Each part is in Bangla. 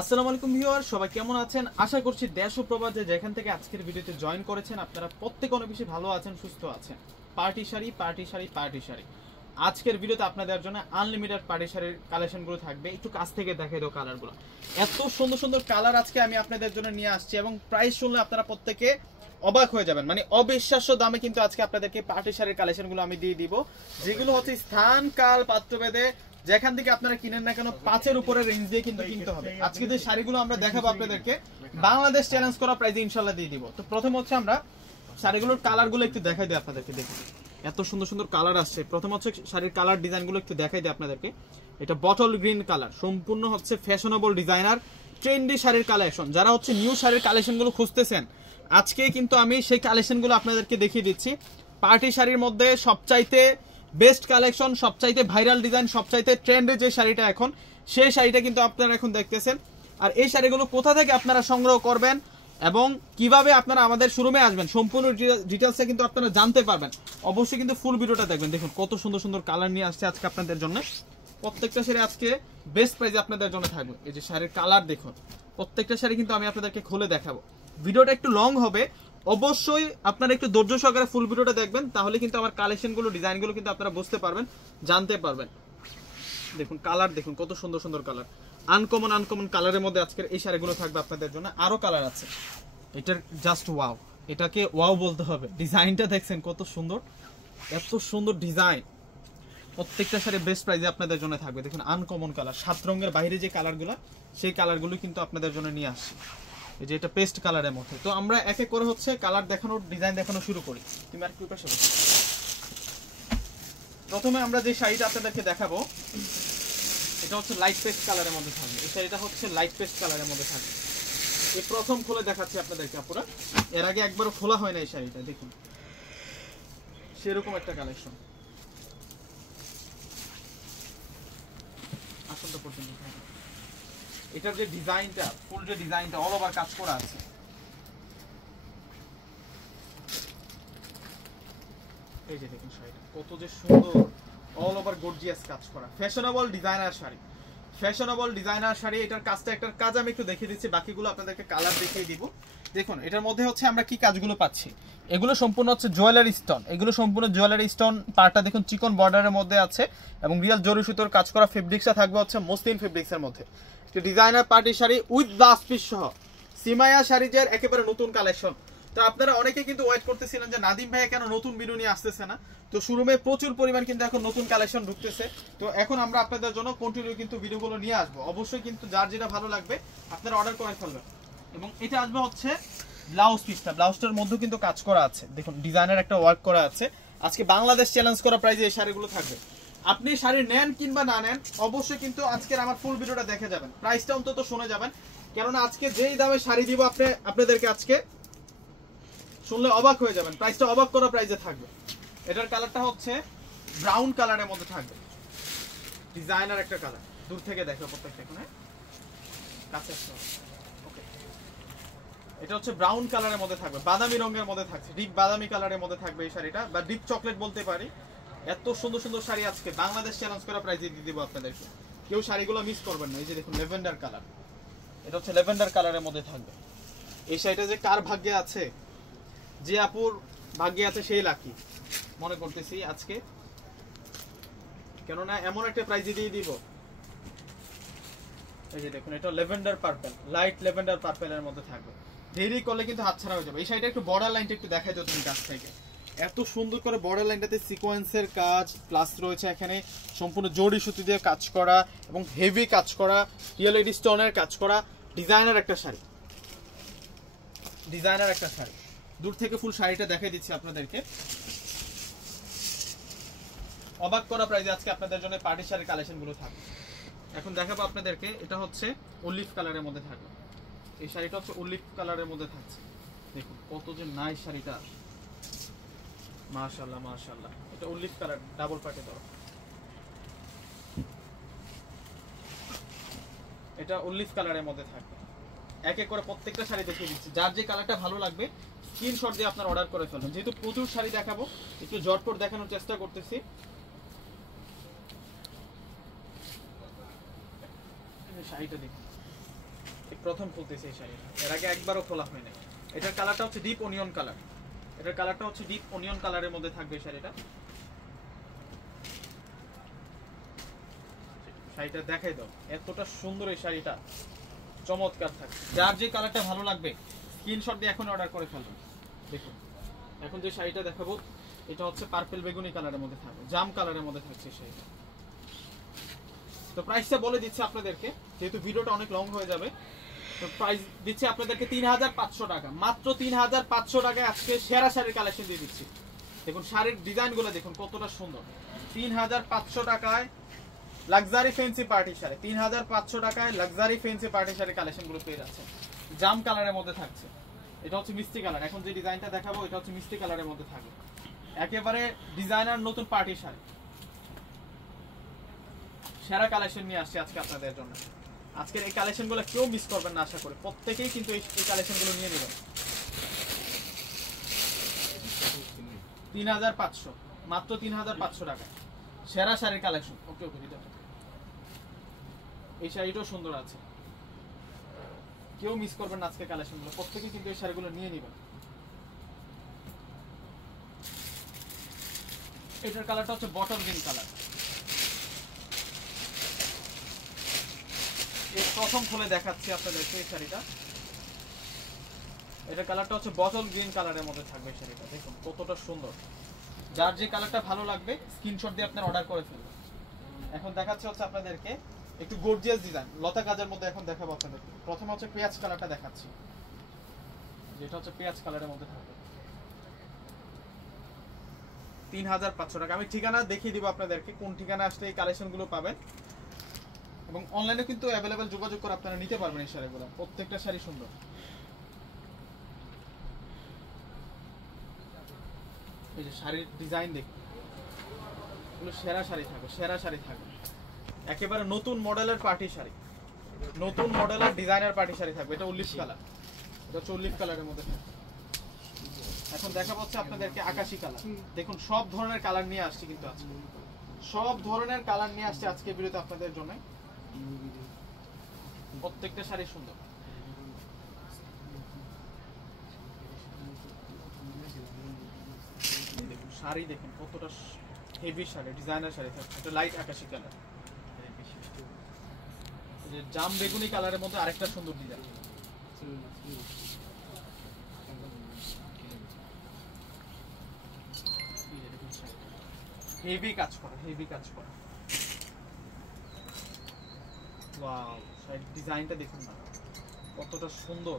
আসসালামু আলাইকুম ভিউয়ার, সবাই কেমন আছেন? আশা করছি দেশ ও প্রবাসে যেখান থেকে আজকের ভিডিওতে জয়েন করেছেন আপনারা প্রত্যেকে অনেক বেশি ভালো আছেন, সুস্থ আছেন। Party sari party sari party sari আজকের ভিডিওতে আপনাদের জন্য আনলিমিটেড পার্টি শাড়ির কালেকশনগুলো থাকবে। একটু কাছ থেকে দেখাই দাও কালারগুলো, এত সুন্দর সুন্দর কালার আজকে আমি আপনাদের জন্য নিয়ে আসছি এবং প্রাইস শুনলে আপনারা প্রত্যেকে অবাক হয়ে যাবেন। মানে অবিশ্বাস্য দামে কিন্তু আজকে আপনাদেরকে পার্টি শাড়ির কালেকশনগুলো আমি দিয়ে দিব, যেগুলো হচ্ছে স্থান কাল পাত্রভেদে যেখান থেকে আপনারা কিনেন না কেন 5-এর উপরে রেঞ্জ দিয়ে কিন্তু কিনতে হবে। আজকে যে শাড়িগুলো আমরা দেখাবো আপনাদেরকে বাংলাদেশ চ্যালেঞ্জ করা প্রাইসে ইনশাআল্লাহ দিয়ে দিব। তো প্রথম হচ্ছে আমরা শাড়িগুলোর কালারগুলো একটু দেখাই দিই আপনাদেরকে। দেখুন এত সুন্দর সুন্দর কালার আসছে। প্রথম হচ্ছে শাড়ির কালার ডিজাইনগুলো একটু দেখাই দিই আপনাদেরকে। এটা বটল গ্রিন কালার, সম্পূর্ণ হচ্ছে ফ্যাশনেবল ডিজাইনার ট্রেন্ডি শাড়ির কালেকশন। যারা হচ্ছে নিউ শাড়ির কালেকশনগুলো খুঁজতেছেন, আজকে কিন্তু আমি সেই কালেকশনগুলো আপনাদেরকে দেখিয়ে দিচ্ছি। পার্টি শাড়ির মধ্যে সবচাইতে বেস্ট কালেকশন, সবচাইতে ভাইরাল ডিজাইন, সবচাইতে ট্রেন্ডে যে শাড়িটা এখন, সেই শাড়িটা কিন্তু আপনারা এখন দেখতেছেন। আর এই শাড়িগুলো কোথা থেকে আপনারা সংগ্রহ করবেন এবং কিভাবে আপনারা আমাদের শোরুমে আসবেন, সম্পূর্ণ ডিটেলসে কিন্তু আপনারা জানতে পারবেন। অবশ্যই কিন্তু ফুল ভিডিওটা দেখবেন। দেখুন কত সুন্দর সুন্দর কালার নিয়ে আসছে আজকে আপনাদের জন্য। প্রত্যেকটা শাড়ি আজকে বেস্ট প্রাইসে আপনাদের জন্য থাকবে। এই যে শাড়ির কালার দেখুন, প্রত্যেকটা শাড়ি কিন্তু আমি আপনাদেরকে খুলে দেখাবো। ভিডিওটা একটু লং হবে, অবশ্যই আপনারা একটু ধৈর্য সহকারে ফুল ভিডিওটা দেখবেন, তাহলে কিন্তু আমার কালেকশনগুলো ডিজাইনগুলো কিন্তু আপনারা বুঝতে পারবেন, জানতে পারবেন। দেখুন কালার দেখুন কত সুন্দর সুন্দর কালার, আনকমন আনকমন কালারের মধ্যে আজকের এই শাড়িগুলো থাকবে আপনাদের জন্য। আরো কালার আছে, এটার জাস্ট ওয়াও, এটাকে ওয়াও বলতে হবে। ডিজাইনটা দেখছেন কত সুন্দর, এত সুন্দর ডিজাইন। প্রত্যেকটা শাড়ি বেস্ট প্রাইসে আপনাদের জন্য থাকবে। দেখুন আনকমন কালার, 7 রঙের বাইরে যে কালারগুলো, সেই কালারগুলো কিন্তু আপনাদের জন্য নিয়ে আসছি। এই যে এটা পেস্ট কালারের মধ্যে। তো আমরা এক এক করে হচ্ছে কালার দেখানোর, ডিজাইন দেখানো শুরু করি। তুমি আর কি পাশে বসো। প্রথমে আমরা যে শাড়িটা আপনাদেরকে দেখাবো, এটা হচ্ছে লাইট পেস্ট কালারের মধ্যে থাকবে। এই শাড়িটা হচ্ছে লাইট পেস্ট কালারের মধ্যে থাকবে। এই প্রথম খুলে দেখাচ্ছি আপনাদেরকে আপুরা, এর আগে একবারও খোলা হয় না এই শাড়িটা। দেখুন সেরকম একটা কালেকশন। আসলটা পর্যন্ত এটার যে ডিজাইনটা, ফুল যে ডিজাইনটা অল ওভার কাজ করা আছে। এই যে দেখুন শাড়িটা কত যে সুন্দর, অল ওভার গর্জিয়াস কাজ করা, fashionable designer sari. Fashionable designer sari. এটার কাজটা, একটার কাজ আমি একটু দেখিয়ে দিচ্ছি, বাকিগুলো আপনাদেরকে কালার দেখিয়ে দিব। দেখুন এটার মধ্যে হচ্ছে আমরা কি কাজগুলো পাচ্ছি। এগুলো সম্পূর্ণ হচ্ছে জুয়েলারি স্টোন, এগুলো সম্পূর্ণ জুয়েলারি স্টোন। পার্টটা দেখুন চিকন বর্ডারের মধ্যে আছে এবং রিয়েল জরি সুতোর কাজ করা। ফেব্রিক্সটা থাকবে হচ্ছে মসলিন ফেব্রিক্সের মধ্যে। Designer party sari with blouse piece সহ, সিমায়া শাড়িজের একেবারে নতুন কালেকশন। তো আপনারা অনেকে কিন্তু ওয়েট করতেছিলেন যে নাদিম ভাইয়া কেন নতুন ভিডিও নিয়ে আসতেছে না। তো শোরুমে প্রচুর পরিমাণ কিন্তু এখন নতুন কালেকশন ঢুকতেছে। তো এখন আমরা আপনাদের জন্য কন্টিনিউ কিন্তু ভিডিওগুলো নিয়ে আসবো। অবশ্যই কিন্তু যার যেটা ভালো লাগবে আপনারা অর্ডার করে ফেলবেন। এবং এটা আসবে হচ্ছে ব্লাউজ পিসটা, ব্লাউজটার মধ্যেও কিন্তু কাজ করা আছে। দেখুন ডিজাইনের একটা ওয়ার্ক করা আছে। আজকে বাংলাদেশ চ্যালেঞ্জ করা প্রাইজে এই শাড়িগুলো থাকবে। আপনি শাড়ি নেন কিংবা না নেন, অবশ্যই কিন্তু আজকের আমার ফুল ভিডিওটা দেখে যাবেন, প্রাইসটা অন্তত শুনে যাবেন। কেননা আজকে যেই দামে শাড়ি দিব আপনাদেরকে আজকে শুনলে অবাক হয়ে যাবেন। প্রাইসটা অবাক করা প্রাইসে থাকবে। এটার কালারটা হচ্ছে ব্রাউন কালারের মধ্যে থাকবে, ডিজাইনার একটা কালার। দূর থেকে দেখো প্রত্যেকটা, এখানে কাছে ওকে। এটা হচ্ছে ব্রাউন কালারের মধ্যে থাকবে, বাদামি রঙের মধ্যে থাকছে, ডিপ বাদামি কালারের মধ্যে থাকবে এই শাড়িটা, বা ডিপ চকলেট বলতে পারি। এত সুন্দর সুন্দর শাড়ি আজকে বাংলাদেশ চ্যালেঞ্জ করা প্রাইসে দিয়ে দিব আপনাদেরকে, কেউ শাড়িগুলো মিস করবেন না। এই যে দেখুন ল্যাভেন্ডার কালার, এটা হচ্ছে ল্যাভেন্ডার কালারের মধ্যে থাকবে। এই শাড়িটা যে কার ভাগ্যে আছে, যে আপুর ভাগ্যে আছে সেই লাকি মনে করতেছি আজকে, কেননা এমন একটা প্রাইজে দিয়ে দিব। এই যে দেখুন এটা ল্যাভেন্ডার পার্পল, লাইট ল্যাভেন্ডার পার্পলের মধ্যে থাকবে। দেরি করলে কিন্তু হাতছাড়া হয়ে যাবে। এই শাড়িটা একটু বর্ডার লাইনটা একটু দেখাই দাও তুমি কাছ থেকে। এত সুন্দর করে বর্ডার লাইনটাতে সিকোয়েন্সের কাজ প্লাস রয়েছে এখানে সম্পূর্ণ জড়ি সুতি দিয়ে কাজ করা এবং হেভি কাজ করা, রিয়েল এডি স্টোনের কাজ করা। ডিজাইনার একটা শাড়ি, ডিজাইনার একটা শাড়ি। দূর থেকে ফুল শাড়িটা দেখাই দিচ্ছি আপনাদেরকে। অবাক করা প্রাইসে আজকে আপনাদের জন্য পার্টি শাড়ির কালেকশনগুলো থাকবে। এখন দেখাবো আপনাদেরকে, এটা হচ্ছে অলিভ কালারের মধ্যে থাকবে। এই শাড়িটা হচ্ছে অলিভ কালারের মধ্যে থাকছে। দেখুন কত যে নাইস শাড়িটা, মাশাআল্লাহ মাশাআল্লাহ। এটা অলিভ কালার, ডাবল পার্টে দাও। এটা অলিভ কালারের মধ্যে থাকবে। এক এক করে প্রত্যেকটা শাড়ি দেখিয়ে দিচ্ছি, যার যে কালারটা ভালো লাগবে স্ক্রিনশট দিয়ে আপনার অর্ডার করে ফেলবেন। যেহেতু প্রচুর শাড়ি দেখাবো, একটু ঝটপট দেখানোর চেষ্টা করতেছি। শাড়িটা দেখুন প্রথম খুলতেছে এই শাড়িটা, এর আগে একবারও খোলা হয় নাই। এটার কালারটা হচ্ছে ডিপ অনিয়ন কালার, এটার কালারটা হচ্ছে ডিপ অনিয়ন কালারের মধ্যে থাকবে শাড়িটা। শাড়িটা দেখাই দাও, এতটা সুন্দর এই শাড়িটা, চমৎকার থাকবে। যার যে কালারটা ভালো লাগবে স্ক্রিনশট দিয়ে এখন অর্ডার করে ফেলবেন। দেখুন এখন যে শাড়িটা দেখাবো এটা হচ্ছে পার্পল বেগুনি কালারের মধ্যে থাকবে, জাম কালারের মধ্যে থাকছে শাড়িটা। তো প্রাইসটা বলে দিচ্ছি আপনাদেরকে, যেহেতু ভিডিওটা অনেক লং হয়ে যাবে। তো প্রাইস দিচ্ছি আপনাদেরকে 3500 টাকা, মাত্র 3500 টাকায় আজকে সেরা শাড়ির কালেকশন দিয়ে দিচ্ছি। দেখুন শাড়ির ডিজাইনগুলো দেখুন কতটা সুন্দর। 3500 টাকায় লাক্সারি ফ্যান্সি পার্টি শাড়ি, 3500 টাকায় লাক্সারি ফ্যান্সি পার্টি শাড়ির কালেকশনগুলো পেয়ে যাচ্ছে। জাম কালারের মধ্যে থাকছে, এটা হচ্ছে মিষ্টি কালার। এখন যে ডিজাইনটা দেখাবো এটা হচ্ছে মিষ্টি কালারের মধ্যে থাকবে, একেবারে ডিজাইনার নতুন পার্টি শাড়ি। সেরা কালেকশন নিয়ে আসছি আজকে আপনাদের জন্য। আজকের এই কালেকশনগুলো কেউ মিস করবেন না, আশা করি প্রত্যেকেই কিন্তু এই কালেকশনগুলো নিয়ে নেবেন। 3500, মাত্র 3500 টাকা সেরা শাড়ির কালেকশন। ওকে ওকে, এই শাড়িটাও সুন্দর আছে, কেউ মিস করবেন না আজকে কালেকশনগুলো, প্রত্যেকেই কিন্তু এই শাড়িগুলো নিয়ে নেবেন। এটার কালারটা হচ্ছে বটল গ্রিন কালার। এই প্রথম খুলে দেখাচ্ছি আপনাদেরকে এই শাড়িটা, এটার কালারটা হচ্ছে বটল গ্রিন কালারের মধ্যে থাকবে এই শাড়িটা। দেখুন কতটা সুন্দর, যার যে কালারটা ভালো লাগবে স্ক্রিনশট দিয়ে আপনারা অর্ডার করে ফেলুন। এখন দেখাচ্ছি হচ্ছে আপনাদেরকে একটু গর্জিয়াস ডিজাইন, লতা কাজের মধ্যে এখন দেখাবো আপনাদেরকে। প্রথমে হচ্ছে পেঁয়াজ কালারটা দেখাচ্ছি, যেটা হচ্ছে পেঁয়াজ কালারের মধ্যে থাকবে। 3500 টাকা। আমি ঠিকানা দেখিয়ে দিব আপনাদেরকে, কোন ঠিকানা আসলে এই কালেকশনগুলো পাবেন, এবং অনলাইনে কিন্তু অ্যাভেলেবেল যোগাযোগ করে আপনারা নিতে পারবেন এই শাড়িগুলো। প্রত্যেকটা শাড়ি সুন্দর। এই যে শাড়ির ডিজাইন দেখুন, এগুলো সেরা শাড়ি থাকবে, সেরা শাড়ি থাকবে, একেবারে নতুন মডেলের পার্টি শাড়ি, নতুন মডেলের ডিজাইনার পার্টি শাড়ি থাকবে। এটা উল্লিফ কালার, এটা হচ্ছে উল্লিফ কালারের মধ্যে থাকবে। এখন দেখা হচ্ছে আপনাদেরকে আকাশি কালার। দেখুন সব ধরনের কালার নিয়ে আসছি, কিন্তু আজকে সব ধরনের কালার নিয়ে আসছে আজকে ভিডিওতে আপনাদের জন্য। প্রত্যেকটা শাড়ি সুন্দর। দেখুন শাড়ি দেখুন কতটা হেভি শাড়ি, ডিজাইনার শাড়ি থাকবে। এটা লাইট আকাশি কালার, যে জাম বেগুনি কালারের মধ্যে আরেকটা সুন্দর ডিজাইন। হেভি কাজ করে, হেভি কাজ করে। ওয়াও, শাড়ির ডিজাইনটা দেখুন না কতটা সুন্দর,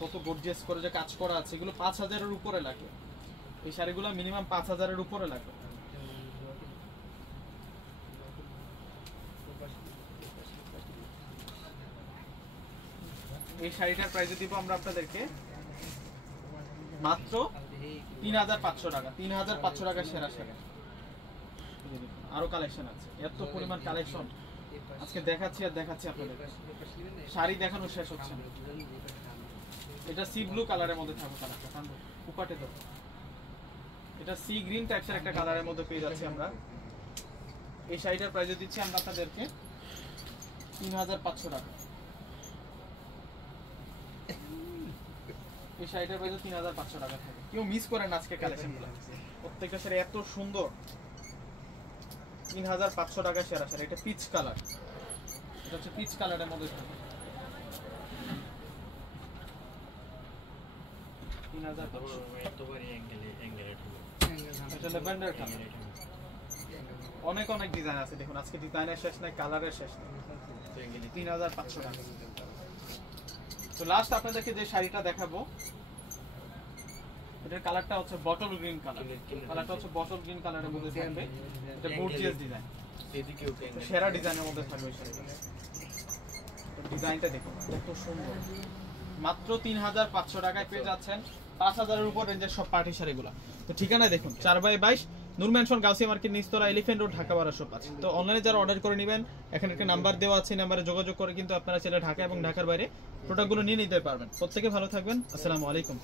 কত গর্জিয়াস করে যে কাজ করা আছে। এগুলো 5000-এর উপরে লাগে, এই শাড়িগুলো মিনিমাম 5000-এর উপরে লাগে। এই শাড়িটার প্রাইস দিব আমরা আপনাদেরকে মাত্র 3500 টাকা। 3500 টাকা সেরা শাড়ি। আরো কালেকশন আছে, এত পরিমাণ কালেকশন আজকে দেখাচ্ছি আর দেখাচ্ছি আপনাদের, শাড়ি দেখানো শেষ হচ্ছে না। এটা সি ব্লু কালারের মধ্যে থাকবে, কালারটা কান্দো উপাটে দাও। এটা সি গ্রিন টাইপসের একটা কালারের মধ্যে পেয়ে যাচ্ছি আমরা। এই শাড়িটার প্রাইস দিচ্ছি আমরা আপনাদেরকে 3500 টাকা। এই শাড়িটার প্রাইস 3500 টাকা থাকে, কেউ মিস করেন না আজকে কালেকশনগুলো। প্রত্যেকটা শাড়ি এত সুন্দর। 3500 টাকা সেরা শাড়ি। এটা পিচ কালার, এটা হচ্ছে পিচ কালারের মধ্যে থাকে। 3500। এটা ল্যাভেন্ডার কালার। অনেক অনেক ডিজাইন আছে দেখুন, আজকে ডিজাইনের শেষ নাই, কালারের শেষ নাই। 3500 টাকা। তো লাস্ট আপনাদেরকে যে শাড়িটা দেখাবো এটার কালারটা হচ্ছে বটল গ্রিন কালার। কালারটা হচ্ছে বটল গ্রিন কালারের মধ্যে থাকবে। এটা গর্জিয়াস ডিজাইন, সেরা ডিজাইনের মধ্যে থাকবে এই শাড়িটা। ডিজাইনটা দেখুন কত সুন্দর। মাত্র 3500 টাকায় পেয়ে যাচ্ছেন 5000-এর উপর রেঞ্জের সব পার্টি শাড়িগুলো। তো ঠিকানা দেখুন 4/22 নূর ম্যানশন গাউসিয়া মার্কেট নিচতলা এলিফ্যান্ট রোড ঢাকা 1205। তো অনলাইনে যারা অর্ডার করে নেবেন এখানে একটা নাম্বার দেওয়া আছে, নাম্বারে যোগাযোগ করে কিন্তু আপনারা চাইলে ঢাকা এবং ঢাকার বাইরে প্রোডাক্টগুলো নিয়ে নিতে পারবেন। প্রত্যেকে ভালো থাকবেন, আসসালামু আলাইকুম।